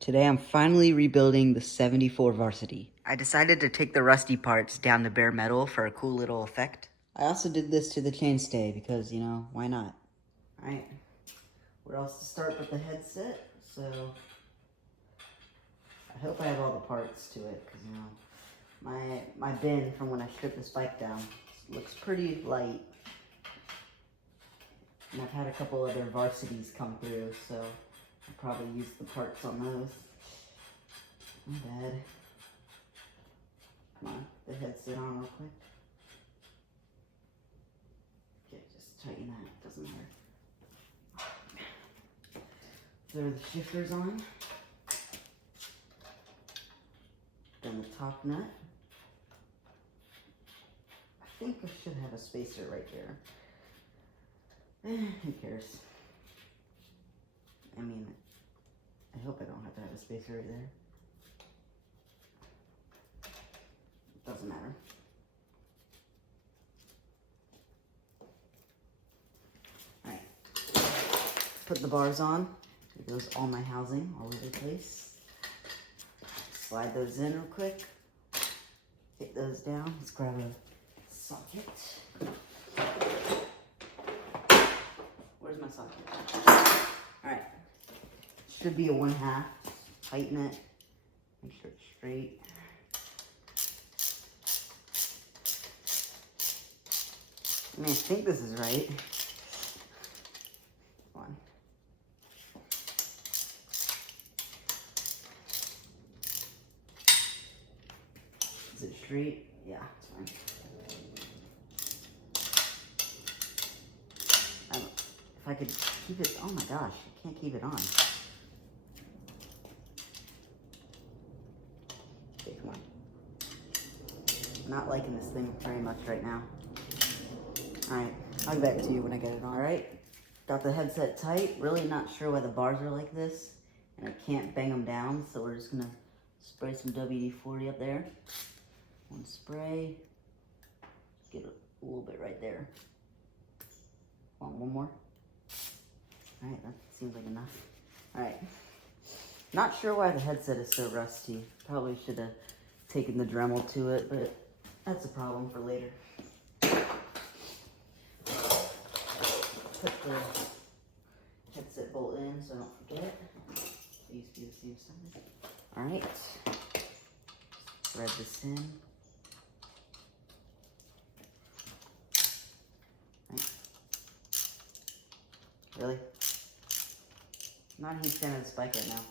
Today I'm finally rebuilding the 74 Varsity. I decided to take the rusty parts down to bare metal for a cool little effect. I also did this to the chainstay because, you know, why not? Alright, where else to start but the headset? So, I hope I have all the parts to it because, you know, my bin from when I stripped this bike down looks pretty light. And I've had a couple other Varsities come through, so I'll probably use the parts on those. My bad. Come on, the headset on real quick. Okay, just tighten that, doesn't matter. Throw the shifters on. Then the top nut. I think I should have a spacer right there. Who cares? I mean, I hope I don't have to have a spacer right there. Doesn't matter. Alright. Put the bars on. There goes all my housing all over the place. Slide those in real quick. Get those down. Let's grab a socket. Where's my socket? Alright. Should be a 1/2. Tighten it. Make sure it's straight. I mean, I think this is right. Come on. Is it straight? Yeah, it's fine. If I could keep it, oh my gosh, I can't keep it on. Okay, come on. I'm not liking this thing very much right now. Alright, I'll get back to you when I get it on. Alright, got the headset tight. Really not sure why the bars are like this. And I can't bang them down, so we're just gonna spray some WD-40 up there. One spray. Get a little bit right there. Want one more? Alright, that seems like enough. Alright. Not sure why the headset is so rusty. Probably should have taken the Dremel to it, but that's a problem for later. Put the headset bolt in so I don't forget. They used to be the same size. Alright. Thread this in. Right. Really? Not a huge fan of this bike right now.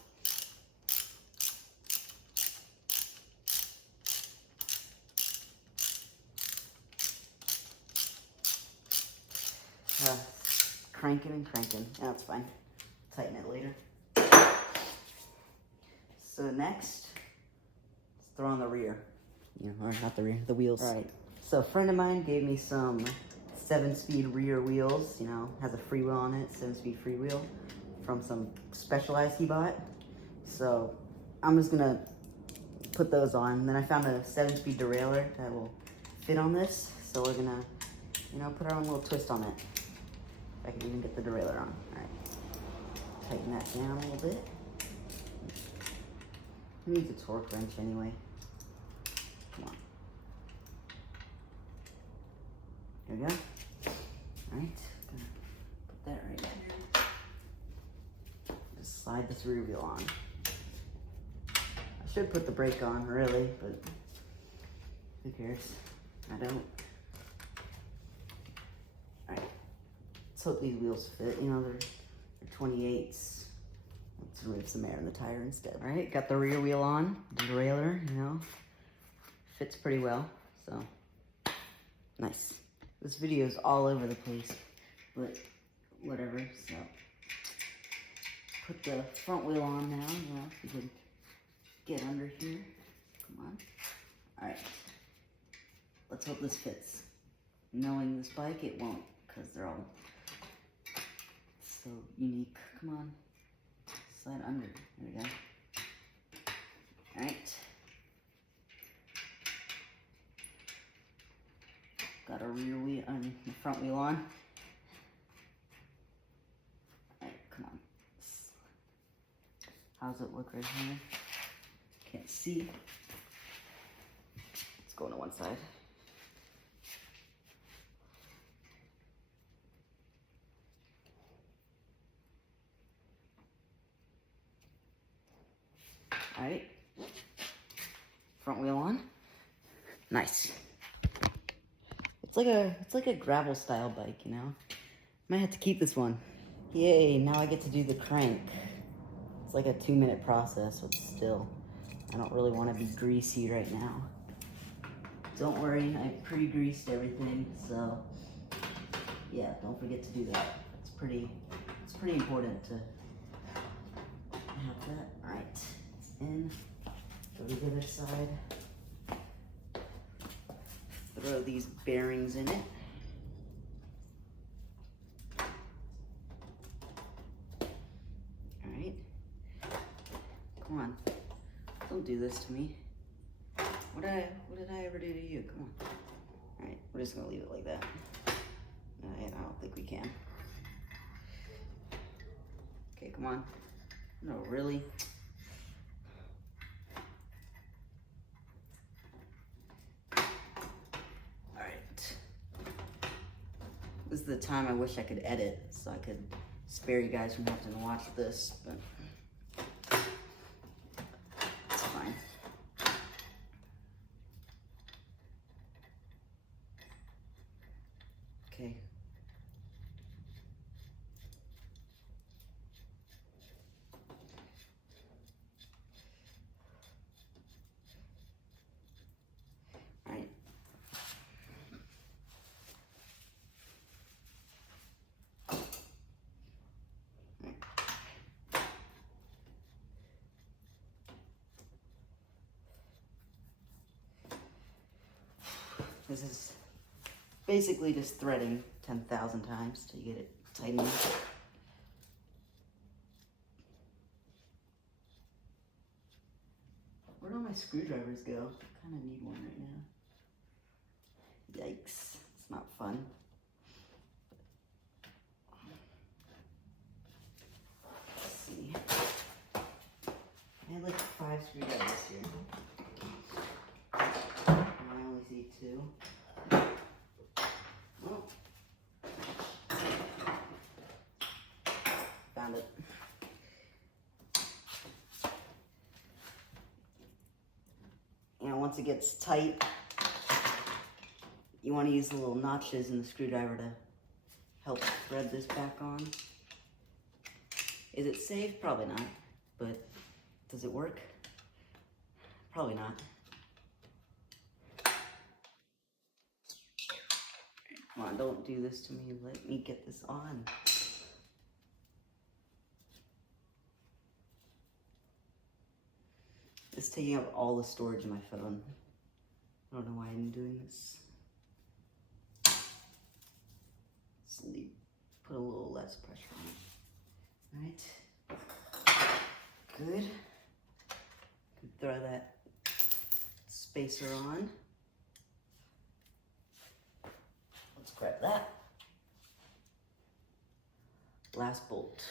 Cranking and cranking. Yeah, that's fine. Tighten it later. So next, let's throw on the rear. Yeah, or not the rear, the wheels. All right. So a friend of mine gave me some 7-speed rear wheels. You know, has a freewheel on it, 7-speed freewheel from some Specialized he bought. So I'm just gonna put those on. Then I found a 7-speed derailleur that will fit on this. So we're gonna, you know, put our own little twist on it. I can even get the derailleur on. Alright. Tighten that down a little bit. Who needs a torque wrench anyway? Come on. There we go. Alright. Put that right there. Just slide this rear wheel on. I should put the brake on, really, but who cares? I don't. Alright. Let's hope these wheels fit. You know, they're 28s. Let's rip some air in the tire instead. All right, got the rear wheel on. The derailleur, you know, fits pretty well. So, nice. This video is all over the place, but whatever. So, put the front wheel on now. You know, if you can get under here. Come on. All right. Let's hope this fits. Knowing this bike, it won't, because they're all so unique. Come on. Slide under. There we go. Alright. Got a rear wheel and the front wheel on. Alright, come on. How's does it look right here? Can't see. Let's go to one side. All right. Front wheel on. Nice. It's like a gravel style bike, you know? Might have to keep this one. Yay, now I get to do the crank. It's like a 2-minute process, but still, I don't really want to be greasy right now. Don't worry, I pre-greased everything, so yeah, don't forget to do that. It's pretty important to have that. All right, it's in. Go to the other side. Throw these bearings in it. All right. Come on. Don't do this to me. What did I ever do to you? Come on. All right, we're just gonna leave it like that. I don't think we can. Okay, come on. No, really? This is the time I wish I could edit, so I could spare you guys from having to watch this, but it's fine. Okay. All right. This is basically just threading 10,000 times to get it tight enough. Where'd all my screwdrivers go? I kind of need one right now. Yikes, it's not fun. Let's see. I had like 5 screwdrivers here. I only see 2. Oh. Found it. And once it gets tight, you want to use the little notches in the screwdriver to help thread this back on. Is it safe? Probably not. But does it work? Probably not. Come on, don't do this to me. Let me get this on. It's taking up all the storage in my phone. I don't know why I'm doing this. Just put a little less pressure on it. Alright. Good. Throw that spacer on. Let's grab that. Last bolt.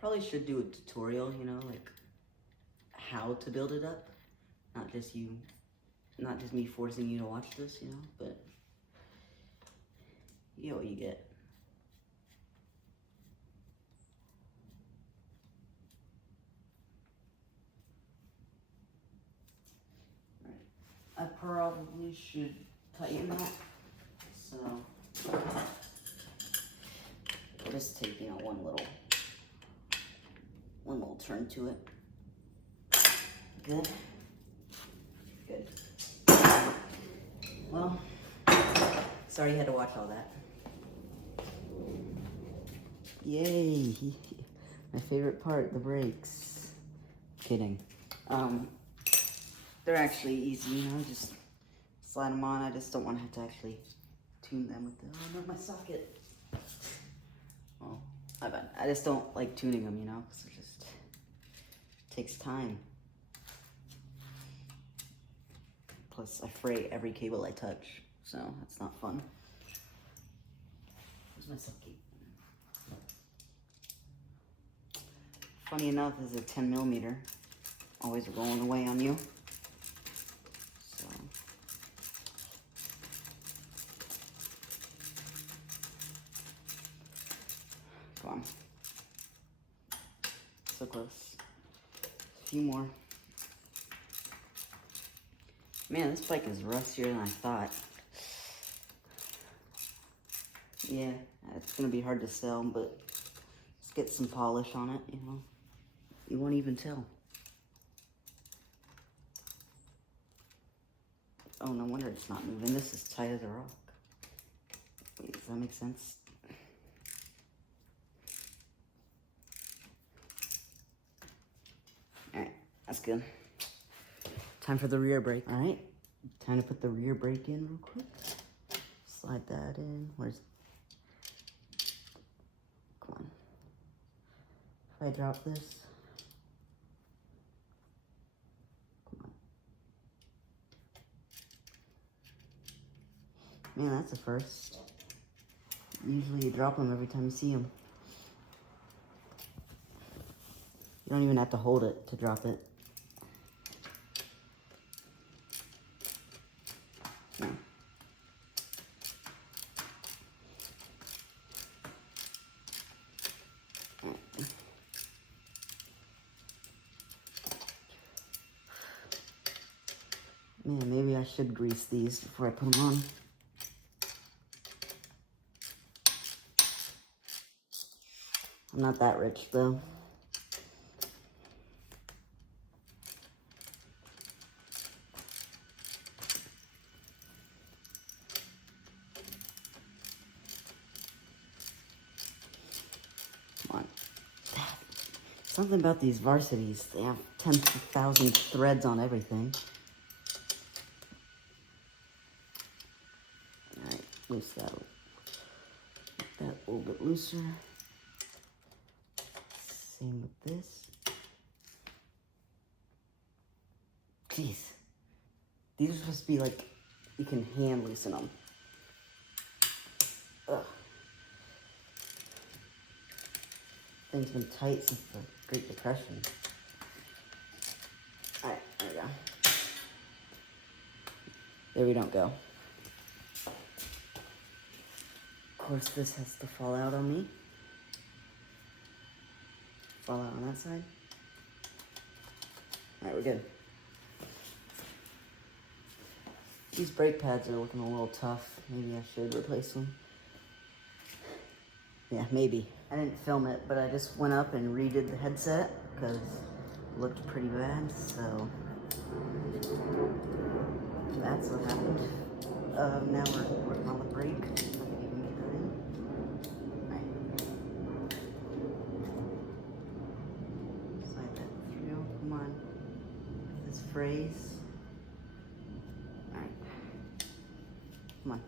Probably should do a tutorial, you know, like how to build it up. Not just me forcing you to watch this, you know, but you get what you get. I probably should tighten that, so I'll just take, you know, one little turn to it. Good. Good. Well, sorry you had to watch all that. Yay! My favorite part, the brakes. Kidding. They're actually easy, you know, just slide them on. I just don't want to have to actually tune them with the, oh no, my socket. Well, I just don't like tuning them, you know, because it just takes time. Plus, I fray every cable I touch, so that's not fun. Where's my silky? Funny enough, this is a 10mm. Always rolling away on you. So. Come on. So close. A few more. Man, this bike is rustier than I thought. Yeah, it's gonna be hard to sell, but let's get some polish on it, you know. You won't even tell. Oh, no wonder it's not moving. This is tight as a rock. Wait, does that make sense? Alright, that's good. Time for the rear brake. Alright, time to put the rear brake in real quick. Slide that in. Where's... Come on. If I drop this... Man, that's a first. Usually you drop them every time you see them. You don't even have to hold it to drop it. No. Man, maybe I should grease these before I put them on. I'm not that rich, though. Come on. Something about these Varsities. They have 10,000 threads on everything. Alright, loose that. Make that a little bit looser. Same with this. Jeez. These are supposed to be like, you can hand loosen them. Ugh. Thing's been tight since the Great Depression. Alright, there we go. There we don't go. Of course, this has to fall out on me. Fall out on that side. Alright, we're good. These brake pads are looking a little tough. Maybe I should replace them. Yeah, maybe. I didn't film it, but I just went up and redid the headset because it looked pretty bad, so that's what happened. Now we're working on the brake. I can even get that in. Slide that through. Come on. This phrase. Alright. Come on.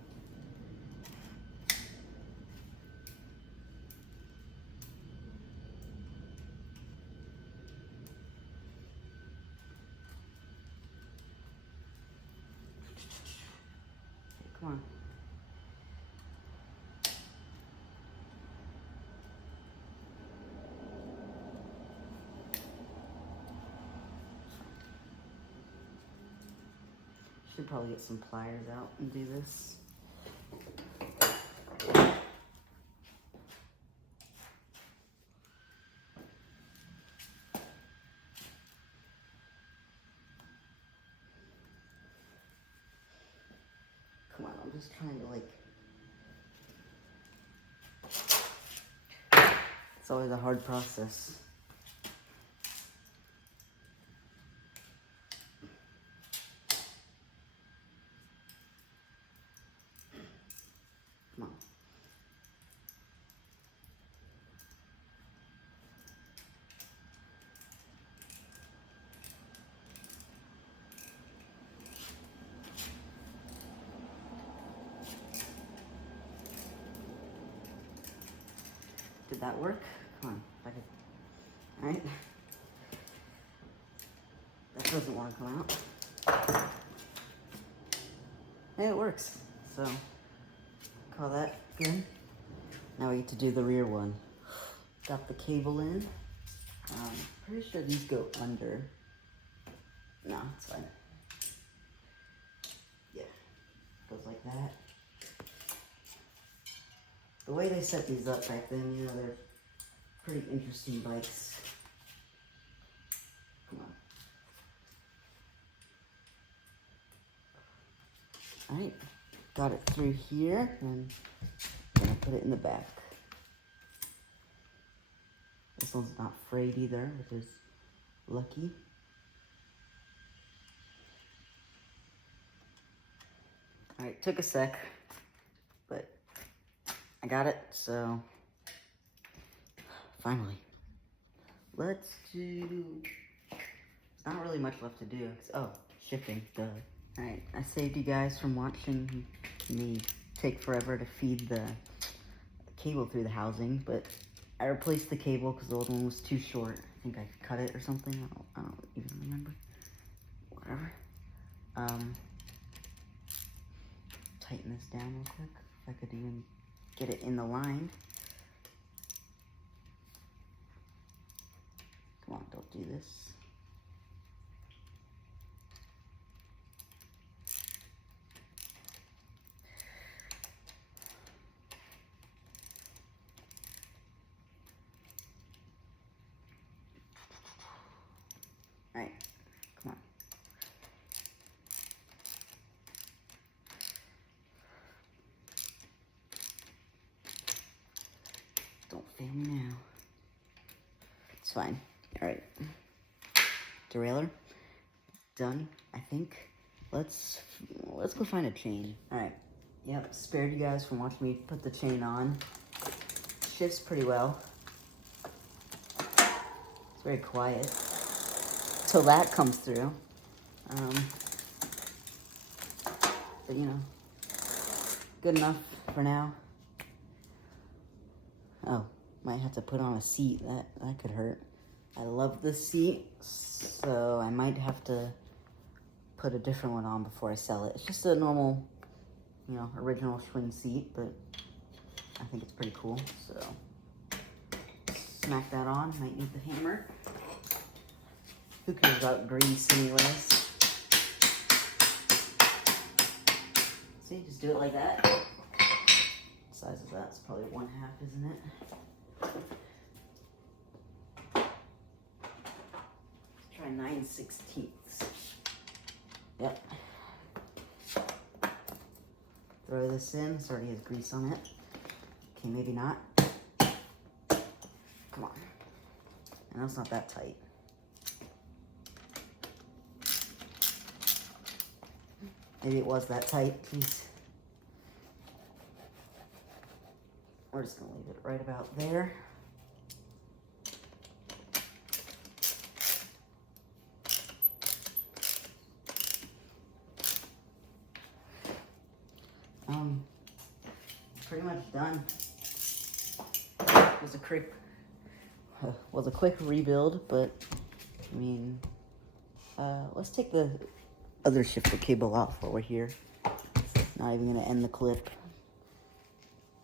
Come on. Should probably get some pliers out and do this. Come on, I'm just trying to it's always a hard process. Come on. Did that work? Come on, if I could. All right. That doesn't want to come out. Hey, it works. So, call that good. Now we get to do the rear one. Got the cable in. Pretty sure these go under. No, it's fine. Yeah, goes like that. The way they set these up back then, you know, they're pretty interesting bikes. Come on. Alright, got it through here, and I'm gonna put it in the back. This one's not frayed either, which is lucky. Alright, took a sec, but I got it, so finally. Let's do, not really much left to do. Oh, shipping, duh. Alright, I saved you guys from watching me take forever to feed the cable through the housing, but I replaced the cable because the old one was too short. I think I cut it or something. I don't even remember. Whatever. Tighten this down real quick. If I could even get it in the line. Come on, don't do this. Alright, come on. Don't fail me now. It's fine. Alright. Derailleur. Done, I think. Let's go find a chain. Alright. Yep, spared you guys from watching me put the chain on. Shifts pretty well. It's very quiet. Till that comes through. But you know, good enough for now. Oh, might have to put on a seat. That could hurt. I love this seat, so I might have to put a different one on before I sell it. It's just a normal, you know, original Schwinn seat, but I think it's pretty cool, so smack that on. Might need the hammer. Who cares about grease anyways? See, just do it like that. What size is that? It's probably 1/2, isn't it? Let's try 9/16. Yep. Throw this in. This already has grease on it. Okay, maybe not. Come on. I know it's not that tight. Maybe it was that tight. Jeez. We're just gonna leave it right about there. Pretty much done. It was a quick rebuild, but I mean, let's take the other shifter cable off while we're here. Not even gonna end the clip.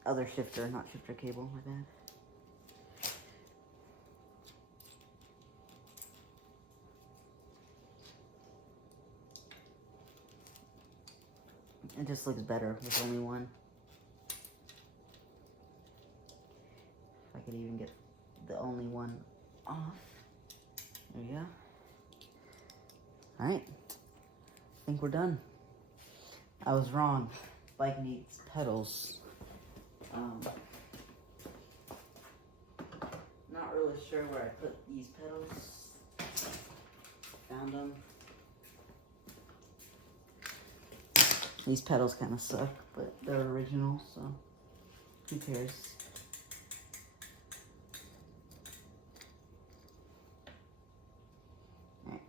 Other shifter, not shifter cable, my bad. It just looks better with only one. If I could even get the only one off. There we go. Alright. I think we're done. I was wrong. Bike needs pedals. Not really sure where I put these pedals. Found them. These pedals kind of suck, but they're original, so who cares? Alright.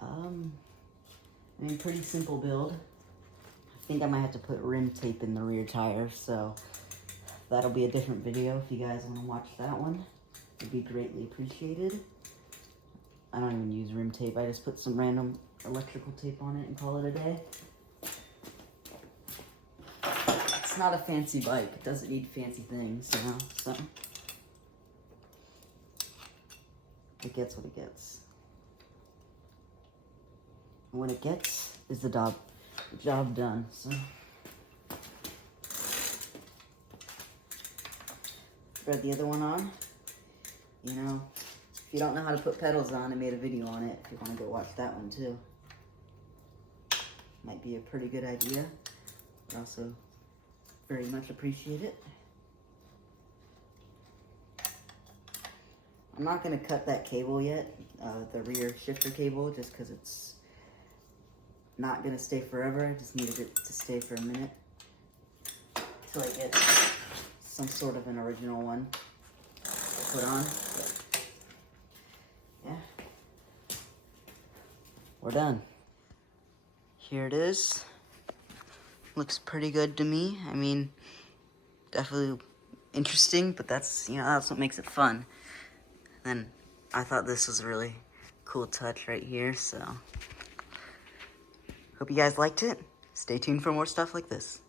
I mean, pretty simple build. I think I might have to put rim tape in the rear tire, so that'll be a different video if you guys want to watch that one. It'd be greatly appreciated. I don't even use rim tape. I just put some random electrical tape on it and call it a day. Let's it's not a fancy bike. It doesn't need fancy things, you know, so. It gets what it gets. And what it gets is the job done, so. Thread the other one on. You know, if you don't know how to put pedals on, I made a video on it. If you want to go watch that one too. Might be a pretty good idea. But also very much appreciate it. I'm not going to cut that cable yet, the rear shifter cable, just because it's not going to stay forever. I just needed it to stay for a minute until I get some sort of an original one to put on. But yeah, we're done. Here it is. Looks pretty good to me. I mean, definitely interesting, but that's, you know, that's what makes it fun. Then I thought this was a really cool touch right here, so hope you guys liked it. Stay tuned for more stuff like this.